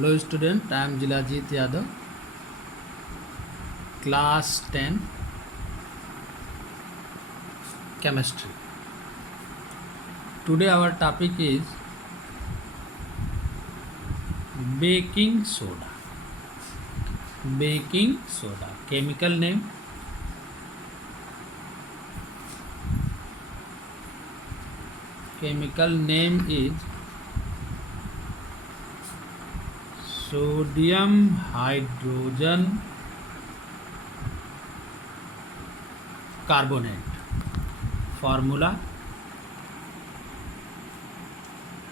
Hello student, I am Jilajit Yadav, class 10 chemistry. Today our topic is baking soda. Baking soda. Chemical name is sodium hydrogen carbonate. Formula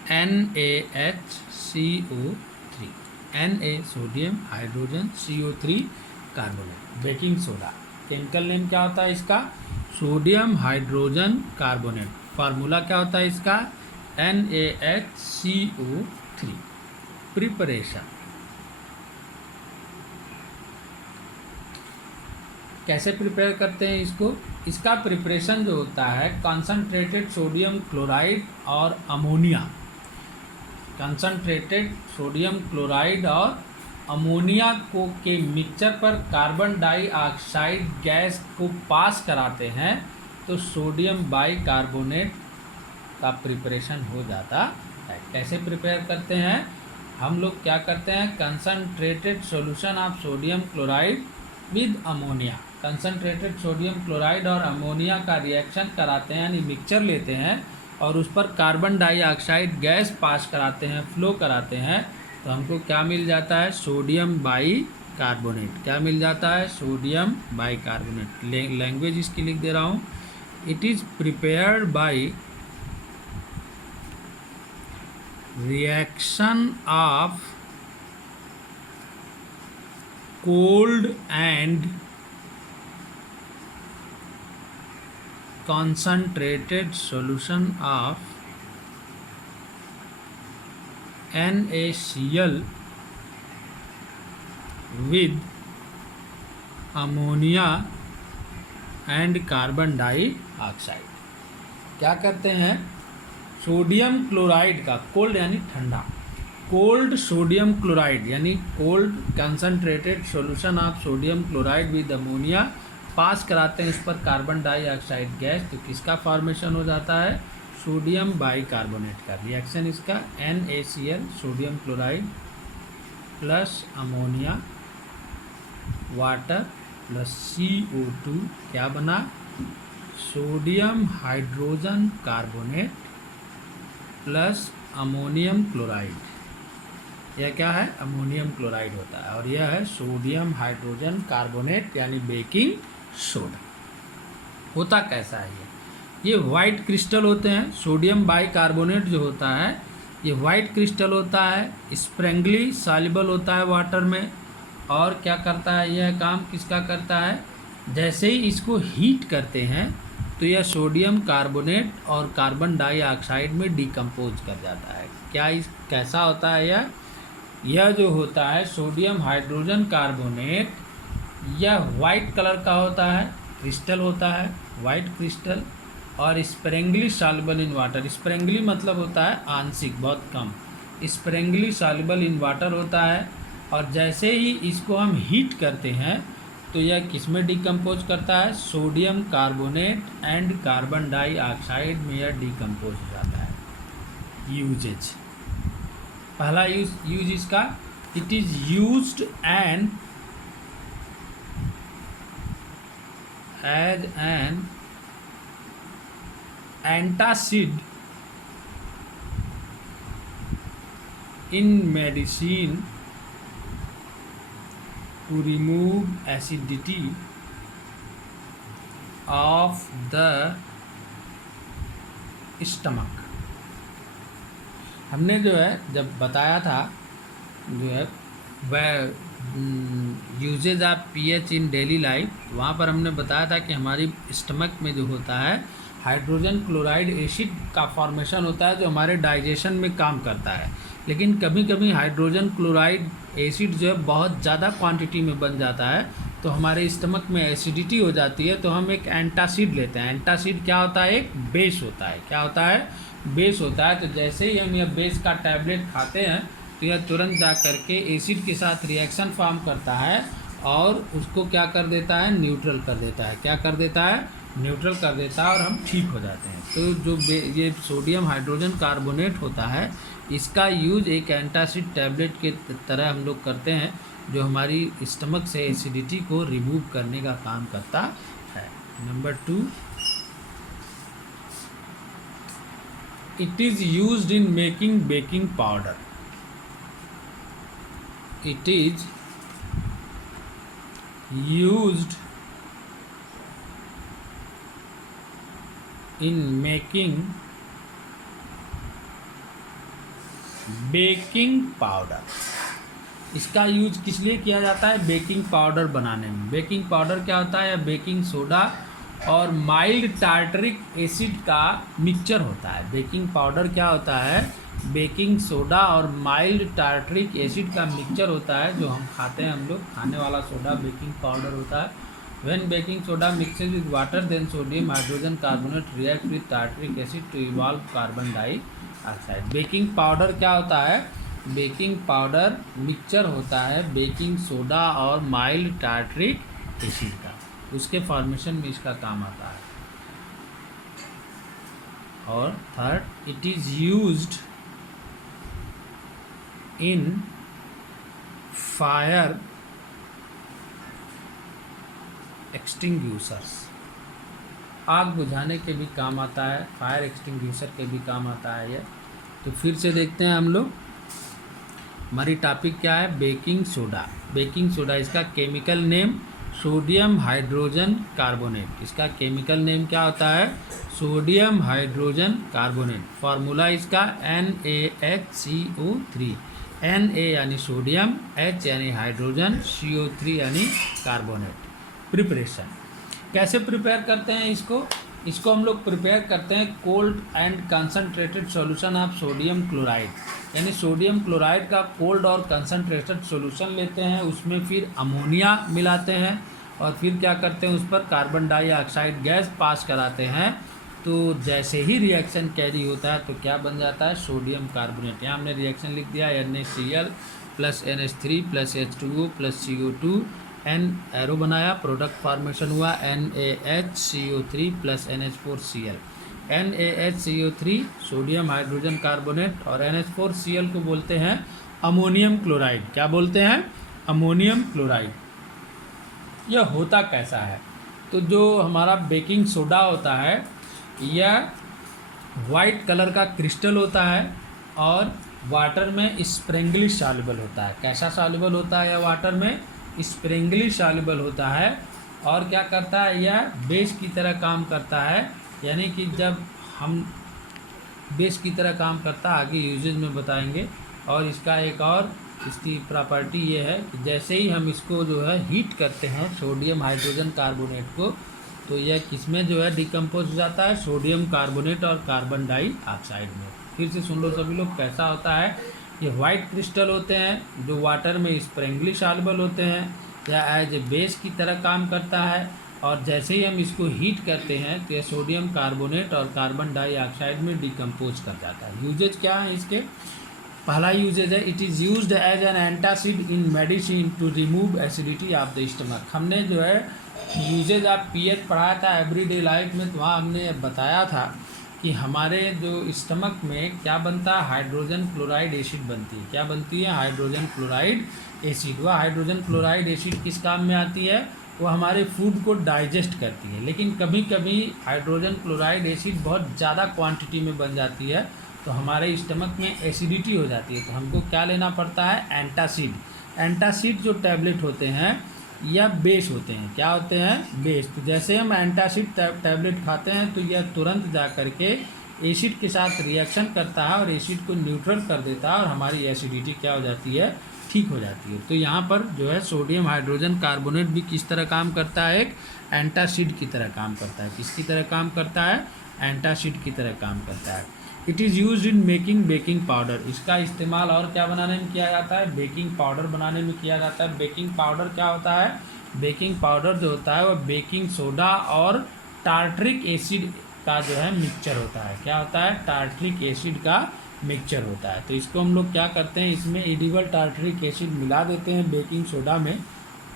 NaHCO3. Na sodium hydrogen CO3 carbonate. Baking soda. Chemical name क्या होता है इसका? Sodium hydrogen carbonate. Formula क्या होता है इसका? NaHCO3. Preparation कैसे prepare करते हैं इसको? इसका प्रिपरेशन जो होता है कंसनट्रेटेड सोडियम क्लोराइड और अमोनिया. कंसनट्रेटेड सोडियम क्लोराइड और अमोनिया को के मिक्सचर पर कार्बन डाइऑक्साइड गैस को पास कराते हैं तो सोडियम बाइकार्बोनेट का प्रिपरेशन हो जाता है. कैसे प्रिपेयर करते हैं? हम लोग क्या करते हैं? Concentrated solution of sodium chloride with ammonia. Concentrated sodium chloride और अमोनिया का रिएक्शन कराते हैं, यानी मिक्सचर लेते हैं और उस पर कार्बन डाइऑक्साइड गैस पास कराते हैं, फ्लो कराते हैं, तो हमको क्या मिल जाता है? Sodium bicarbonate. क्या मिल जाता है? Sodium bicarbonate. लैंग्वेज इसकी लिख दे रहा हूँ. It is prepared by reaction of cold and concentrated solution of NaCl with ammonia and carbon dioxide. क्या करते हैं? सोडियम क्लोराइड का, कोल्ड यानी ठंडा, कोल्ड सोडियम क्लोराइड यानी cold concentrated solution of sodium chloride with ammonia pass कराते हैं उस पर कार्बन डाइऑक्साइड गैस, तो किसका फॉर्मेशन हो जाता है? सोडियम बाइकार्बोनेट का. रिएक्शन इसका NaCl sodium chloride plus ammonia water plus CO2 क्या बना? Sodium hydrogen carbonate plus ammonium chloride. यह क्या है? अमोनियम क्लोराइड होता है और यह है सोडियम हाइड्रोजन कार्बोनेट यानी बेकिंग सोडा. होता कैसा है ये वाइट क्रिस्टल होते हैं. सोडियम बाइकार्बोनेट जो होता है ये वाइट क्रिस्टल होता है, स्प्रेंगली सॉल्युबल होता है वाटर में. और क्या करता है? यह काम किसका करता है? जैसे ही इसको हीट करते हैं तो यह सोडियम कार्बोनेट और कार्बन डाइऑक्साइड में डिकम्पोज कर जाता है. कैसा होता है यह जो होता है सोडियम हाइड्रोजन कार्बोनेट, यह वाइट कलर का होता है, क्रिस्टल होता है, वाइट क्रिस्टल, और स्प्रेंगली सॉल्युबल इन वाटर. स्प्रेंगली मतलब होता है आंशिक, बहुत कम. स्प्रेंगली सॉल्युबल इन वाटर होता है और जैसे ही इसको हम हीट करते हैं तो यह किस में डिकम्पोज करता है? Sodium carbonate and carbon dioxide में यह डिकम्पोज हो जाता है. यूजेज. पहला यूज इसका, it is used as an antacid in medicine to remove acidity of the stomach. हमने जो है जब बताया था जो है वह uses of pH in daily life, वहाँ पर हमने बताया था कि हमारी स्टमक में जो होता है हाइड्रोजन क्लोराइड एसिड का फॉर्मेशन होता है जो हमारे डाइजेशन में काम करता है. लेकिन कभी कभी हाइड्रोजन क्लोराइड एसिड जो है बहुत ज़्यादा क्वांटिटी में बन जाता है तो हमारे स्टमक में एसिडिटी हो जाती है, तो हम एक एंटासिड लेते हैं. एंटासिड क्या होता है? एक बेस होता है. क्या होता है? बेस होता है. तो जैसे ही हम यह बेस का टैबलेट खाते हैं तो यह तुरंत जा करके एसिड के साथ रिएक्शन फॉर्म करता है और उसको क्या कर देता है, न्यूट्रल कर देता है। क्या कर देता है, न्यूट्रल कर देता है और हम ठीक हो जाते हैं। तो जो ये सोडियम हाइड्रोजन कार्बोनेट होता है, इसका यूज एक एंटासिड टैबलेट के तरह हम लोग करते हैं, जो हमारी स्टमक से एसिडिटी को रिमूव करने का काम करता है। Number 2, it is used in making baking powder. It is used in making baking powder. इसका यूज किस लिए किया जाता है, बेकिंग पाउडर बनाने में। बेकिंग पाउडर क्या होता है, बेकिंग सोडा और माइल्ड टार्टरिक एसिड का मिक्सचर होता है। बेकिंग पाउडर क्या होता है, बेकिंग सोडा और माइल्ड टार्टरिक एसिड का मिक्सचर होता है, जो हम खाते हैं, हम लोग खाने वाला सोडा बेकिंग पाउडर होता है। When baking soda mixes with water then sodium hydrogen carbonate react with tartaric acid to evolve carbon dioxide. Baking powder क्या होता है, बेकिंग पाउडर मिक्सचर होता है बेकिंग सोडा और माइल्ड टार्टरिक एसिड का, उसके फॉर्मेशन में इसका काम आता है। और third, it is used in fire extinguishers. आग बुझाने के भी काम आता है, फायर एक्सटिंग्यूशर के भी काम आता है ये। तो फिर से देखते हैं हम लोग, हमारी टॉपिक क्या है, बेकिंग सोडा। बेकिंग सोडा, इसका chemical name sodium hydrogen carbonate. इसका केमिकल नेम क्या होता है, सोडियम हाइड्रोजन कार्बोनेट। फार्मूला इसका NaHCO3। Na यानी सोडियम, H यानी हाइड्रोजन, CO3 यानी कार्बोनेट। प्रिपरेशन कैसे प्रिपेयर करते हैं इसको हम लोग प्रिपेयर करते हैं cold and concentrated solution of sodium chloride. यानी सोडियम क्लोराइड का कोल्ड और कंसनट्रेटेड सॉल्यूशन लेते हैं, उसमें फिर अमोनिया मिलाते हैं और फिर क्या करते हैं, उस पर कार्बन डाइऑक्साइड गैस पास कराते हैं। तो जैसे ही रिएक्शन कैरी होता है तो क्या बन जाता है, सोडियम कार्बोनेट। यहाँ हमने रिएक्शन लिख दिया NaCl + NH3 + H2O + CO2, N arrow बनाया, प्रोडक्ट फॉर्मेशन हुआ NaHCO3 + NH4Cl। NaHCO3 sodium hydrogen carbonate और NH4Cl को बोलते हैं अमोनियम क्लोराइड। क्या बोलते हैं, अमोनियम क्लोराइड। यह होता कैसा है, तो जो हमारा बेकिंग सोडा होता है यह वाइट कलर का क्रिस्टल होता है और वाटर में स्प्रिंगली सॉल्युबल होता है। कैसा सॉल्युबल होता है, यह वाटर में स्प्रिंगली सॉल्युबल होता है। और क्या करता है, यह बेस की तरह काम करता है। यानी कि जब हम बेस की तरह काम करता है, आगे यूजेज में बताएंगे। और इसका एक और इसकी प्रॉपर्टी ये है कि जैसे ही हम इसको जो है हीट करते हैं सोडियम हाइड्रोजन कार्बोनेट को, तो यह किसमें जो है डिकम्पोज हो जाता है, सोडियम कार्बोनेट और कार्बन डाइऑक्साइड में। फिर से सुन लो सभी लोग, कैसा होता है, ये वाइट क्रिस्टल होते हैं जो वाटर में स्प्रिंगली सॉल्युबल होते हैं या एज ए बेस की तरह काम करता है। और जैसे ही हम इसको हीट करते हैं तो ये सोडियम कार्बोनेट और कार्बन डाइऑक्साइड में डिकम्पोज कर जाता है। यूजेज क्या है इसके, पहला यूजेज है, it is used as an antacid in medicine to remove acidity of the stomach. हमने जो है यूजेज ऑफ पीएच पढ़ाया था एवरीडे लाइफ में, तो वहाँ हमने बताया था कि हमारे जो स्टमक में क्या बनता है, हाइड्रोजन क्लोराइड एसिड बनती है। क्या बनती है, हाइड्रोजन क्लोराइड एसिड। वह हाइड्रोजन क्लोराइड एसिड किस काम में आती है, वो हमारे फूड को डाइजेस्ट करती है। लेकिन कभी कभी हाइड्रोजन क्लोराइड एसिड बहुत ज़्यादा क्वांटिटी में बन जाती है तो हमारे स्टमक में एसिडिटी हो जाती है। तो हमको क्या लेना पड़ता है, एंटासिड। एंटासिड जो टैबलेट होते हैं या बेस होते हैं, क्या होते हैं, बेस। तो जैसे हम एंटासिड टैबलेट खाते हैं तो यह तुरंत जा कर के एसिड के साथ रिएक्शन करता है और एसिड को न्यूट्रल कर देता है और हमारी एसिडिटी क्या हो जाती है, ठीक हो जाती है। तो यहाँ पर जो है सोडियम हाइड्रोजन कार्बोनेट भी किस तरह काम करता है, एक एंटासिड की तरह काम करता है। किसकी तरह काम करता है, एंटासिड की तरह काम करता है। It is used in making baking powder. इसका इस्तेमाल और क्या बनाने में किया जाता है, बेकिंग पाउडर बनाने में किया जाता है। बेकिंग पाउडर क्या होता है, बेकिंग पाउडर जो होता है वह बेकिंग सोडा और टार्टरिक एसिड का जो है मिक्सचर होता है। क्या होता है? टार्टरिक एसिड का मिक्सचर होता है। तो इसको हम लोग क्या करते हैं, इसमें एडिबल टार्टरिक एसिड मिला देते हैं बेकिंग सोडा में,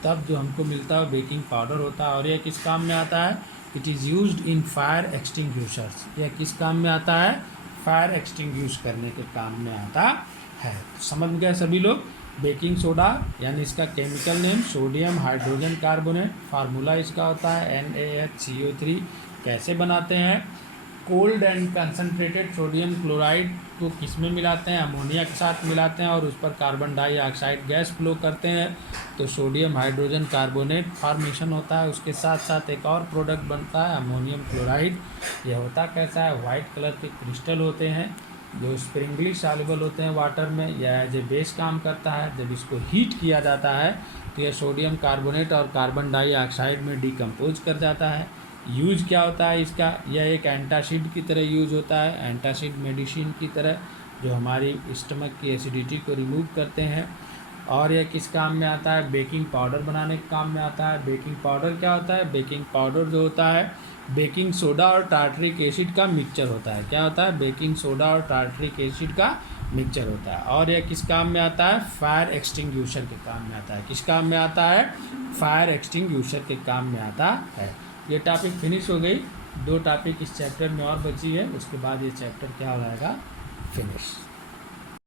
तब जो हमको मिलता है बेकिंग पाउडर होता है। और यह किस काम में आता है? It is used in fire extinguishers. यह किस काम में आता है? फायर एक्सटिंग्विश करने के काम में आता है। समझ गए सभी लोग? बेकिंग सोडा यानी इसका chemical name sodium hydrogen carbonate, formula इसका होता है NaHCO3। कैसे बनाते हैं? Cold and concentrated sodium chloride को किस में मिलाते हैं? अमोनिया के साथ मिलाते हैं और उस पर कार्बन डाइऑक्साइड गैस फ्लो करते हैं, तो सोडियम हाइड्रोजन कार्बोनेट फॉर्मेशन होता है। उसके साथ साथ एक और प्रोडक्ट बनता है अमोनियम क्लोराइड। यह होता कैसा है? वाइट कलर के क्रिस्टल होते हैं जो स्प्रिंगली सॉल्युबल होते हैं वाटर में, या एज ए बेस काम करता है। जब इसको हीट किया जाता है तो यह सोडियम कार्बोनेट और कार्बन डाइऑक्साइड में डिकम्पोज कर जाता है। यूज क्या होता है इसका? यह एक एंटासिड की तरह यूज होता है, एंटासिड मेडिसिन की तरह, जो हमारी स्टमक की एसिडिटी को रिमूव करते हैं। और यह किस काम में आता है? बेकिंग पाउडर बनाने के काम में आता है। बेकिंग पाउडर क्या होता है? बेकिंग पाउडर जो होता है बेकिंग सोडा और टार्टरिक एसिड का मिक्सचर होता है। क्या होता है? बेकिंग सोडा और टार्टरिक एसिड का मिक्सचर होता है। और यह किस काम में आता है? फायर एक्सटिंग्विशर के काम में आता है। किस काम में आता है? फायर एक्सटिंग्विशर के काम में आता है। ये टॉपिक फिनिश हो गई। 2 टॉपिक इस चैप्टर में और बची है, उसके बाद ये चैप्टर क्या हो जाएगा? फिनिश।